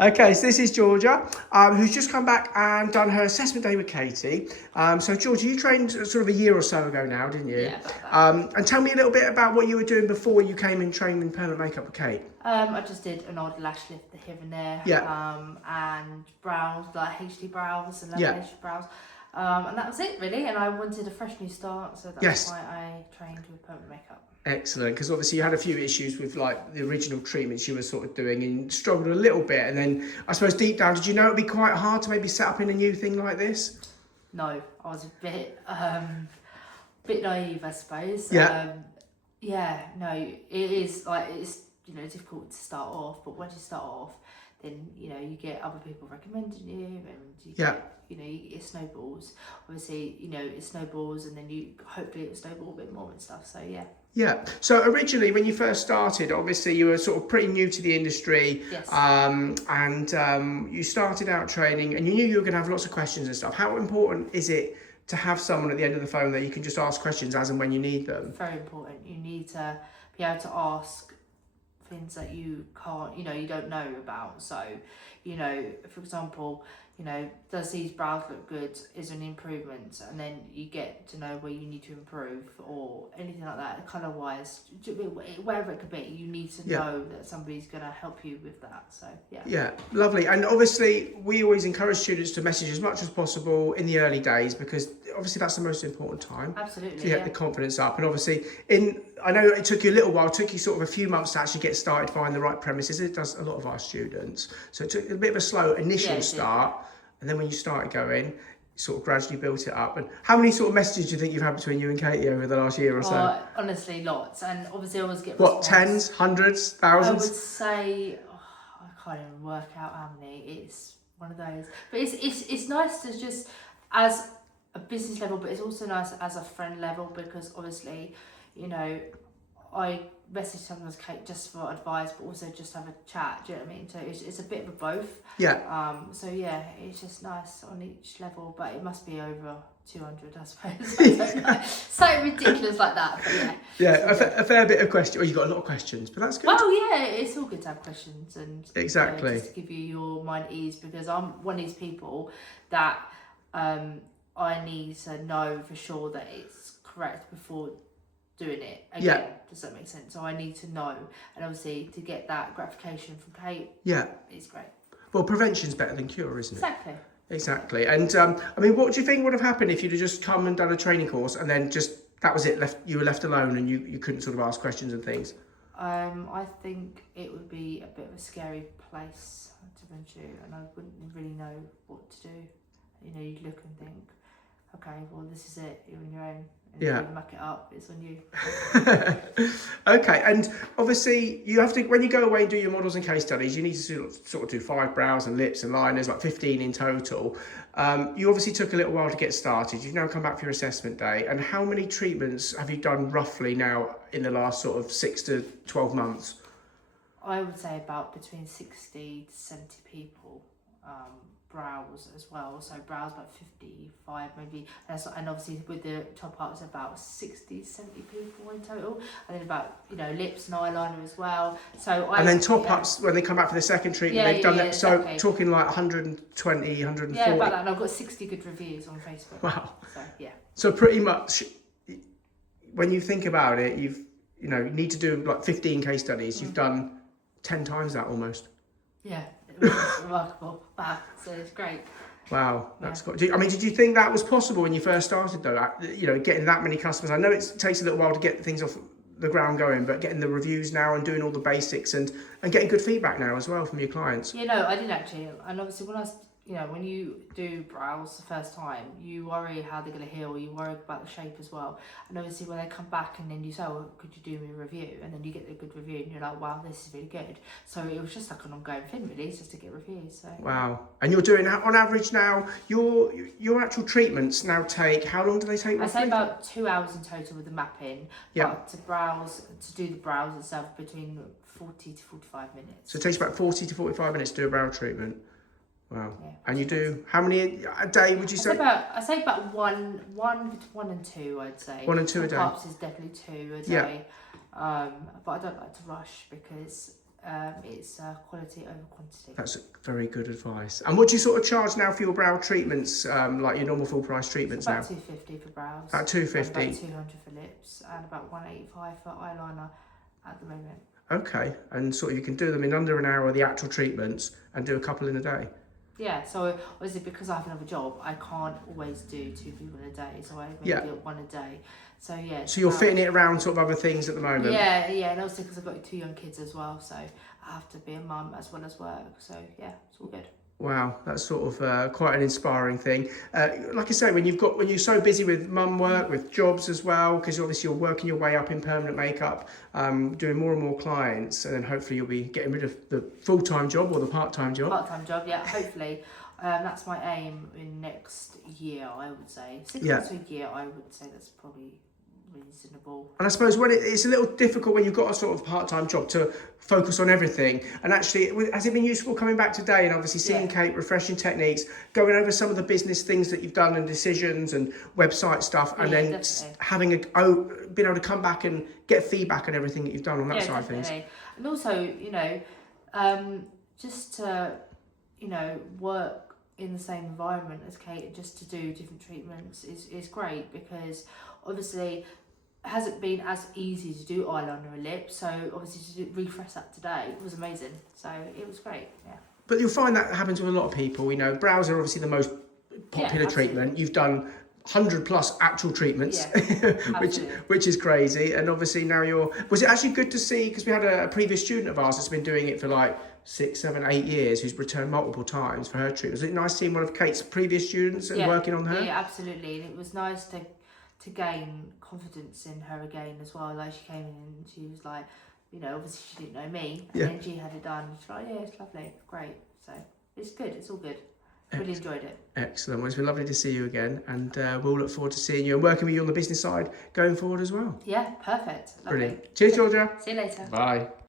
Okay, so this is Georgia, who's just come back and done her assessment day with Katy. So Georgia, you trained sort of a year or so ago now, didn't you? Yeah, about that. And tell me a little bit about what you were doing before you came and trained in permanent makeup with Kate. I just did an odd lash lift here and there. Yeah. And brows, like HD brows and Yeah. laminated brows. And that was it really. And I wanted a fresh new start, so that's Yes. why I trained with permanent makeup. Excellent, because obviously you had a few issues with like the original treatments you were sort of doing and struggled a little bit, and then I suppose deep down, did you know it'd be quite hard to maybe set up in a new thing like this? No, I was a bit naive, I suppose. Yeah. No, it is like it's difficult to start off, but once you start off, then you get other people recommending you, and you get, it snowballs. Obviously, it snowballs, and then hopefully it will snowball a bit more and stuff. So yeah. Yeah. So originally, when you first started, obviously you were sort of pretty new to the industry. Yes. You started out training, and you knew you were going to have lots of questions and stuff. How important is it to have someone at the end of the phone that you can just ask questions as and when you need them? Very important. You need to be able to ask things that you can't, you don't know about. So, for example, does these brows look good? Is there an improvement? And then you get to know where you need to improve or anything like that, colour wise, wherever it could be. You need to know that somebody's going to help you with that. So, yeah. Yeah, lovely. And obviously, we always encourage students to message as much as possible in the early days, because obviously that's the most important time. Absolutely. To get the confidence up. And obviously, I know it took you a little while, it took you sort of a few months to actually get started, find the right premises. It does a lot of our students. So it took a bit of a slow initial start. And then when you started going, you sort of gradually built it up. And how many sort of messages do you think you've had between you and Katy over the last year or so? Honestly, lots. And obviously I always get What, response. tens, hundreds, thousands? I would say, I can't even work out how many. It's one of those. But it's nice to just, as a business level, but it's also nice as a friend level, because obviously, I message sometimes Kate just for advice, but also just have a chat. Do you know what I mean? So it's a bit of a both. Yeah. So yeah, it's just nice on each level, but it must be over 200, I suppose. I don't know. So ridiculous like that, but yeah. Yeah, a fair bit of questions. Well, you've got a lot of questions, but that's good. Well, yeah, it's all good to have questions and exactly just to give you your mind at ease, because I'm one of these people that I need to know for sure that it's correct before doing it again. Yeah. Does that make sense? So I need to know, and obviously to get that gratification from Kate, it's great. Well, prevention's better than cure, isn't it? Exactly. And I mean, what do you think would have happened if you'd have just come and done a training course and then that was it, you were left alone and you couldn't sort of ask questions and things? I think it would be a bit of a scary place to venture, and I wouldn't really know what to do. You'd look and think, okay, well, this is it, you're on your own. And if you muck it up, it's on you. Okay, and obviously you have to, when you go away and do your models and case studies, you need to sort of do 5 brows and lips and liners, like 15 in total. You obviously took a little while to get started. You've now come back for your assessment day. And how many treatments have you done roughly now in the last sort of 6 to 12 months? I would say about between 60 to 70 people. Brows as well, so brows about 55 maybe, and obviously with the top ups about 60 70 people in total, and then about lips and eyeliner as well. And then top ups when they come back for the second treatment, they've done that. Exactly. So talking like 120 140. Yeah, about that. And I've got 60 good reviews on Facebook. Wow. So yeah, so pretty much when you think about it, you need to do like 15 case studies. You've done 10 times that almost. Yeah, it was remarkable. Wow, so it's great. Wow, that's good. I mean, did you think that was possible when you first started though? Getting that many customers. I know it takes a little while to get things off the ground going, but getting the reviews now and doing all the basics and getting good feedback now as well from your clients. I didn't actually. And obviously when you do brows the first time, you worry how they're going to heal, you worry about the shape as well. And obviously when they come back and then you say, oh, could you do me a review? And then you get a good review and you're like, wow, this is really good. So it was just like an ongoing thing really, just to get reviews. So. Wow. And you're doing, on average now, your actual treatments now take, how long do they take? I say about 2 hours in total with the mapping. Yeah. But to do the brows itself, between 40 to 45 minutes. So it takes about 40 to 45 minutes to do a brow treatment. Wow. Yeah, and you do how many a day would you say? I say about one and two, I'd say. 1 and 2 a day. Perhaps is definitely 2 a day. Yeah. But I don't like to rush, because it's quality over quantity. That's very good advice. And what do you sort of charge now for your brow treatments, like your normal full price treatments now? About £250 for brows. About 250. About 200 for lips, and about 185 for eyeliner at the moment. Okay, and sort of you can do them in under an hour, the actual treatments, and do a couple in a day. Yeah, so obviously because I have another job, I can't always do 2 people in a day, so I maybe do 1 a day. So yeah. So you're fitting it around sort of other things at the moment? Yeah, and also because I've got 2 young kids as well, so I have to be a mum as well as work. So yeah, it's all good. Wow, that's sort of quite an inspiring thing. Like I say, when you're so busy with mum work, with jobs as well, because obviously you're working your way up in permanent makeup, doing more and more clients, and then hopefully you'll be getting rid of the full-time job or the part-time job. Part-time job, yeah, hopefully. That's my aim in next year, I would say. 6 months to a year, I would say that's probably reasonable. And I suppose when it's a little difficult when you've got a sort of part-time job to focus on everything. And actually, has it been useful coming back today and obviously seeing Kate, refreshing techniques, going over some of the business things that you've done and decisions and website stuff, and then having being able to come back and get feedback on everything that you've done on that side of things. And also, just to, work in the same environment as Kate, just to do different treatments is great, because obviously it hasn't been as easy to do eyeliner and lips, so obviously to refresh that today was amazing, so it was great. But you'll find that happens with a lot of people. Brows are obviously the most popular treatment. You've done 100+ actual treatments, which is crazy. And obviously now was it actually good to see, because we had a previous student of ours that's been doing it for like 6, 7, 8 years, who's returned multiple times for her treatment. Was it nice seeing one of Kate's previous students and working on her? Yeah, absolutely. And it was nice to gain confidence in her again as well. Like, she came in and she was like, obviously she didn't know me, and then she had it done. She's like, yeah, it's lovely, great. So it's good, it's all good. Really enjoyed it. Excellent. Well, it's been lovely to see you again, and we'll look forward to seeing you and working with you on the business side going forward as well. Yeah, perfect. Lovely. Brilliant. Cheers, Georgia. See you later. Bye.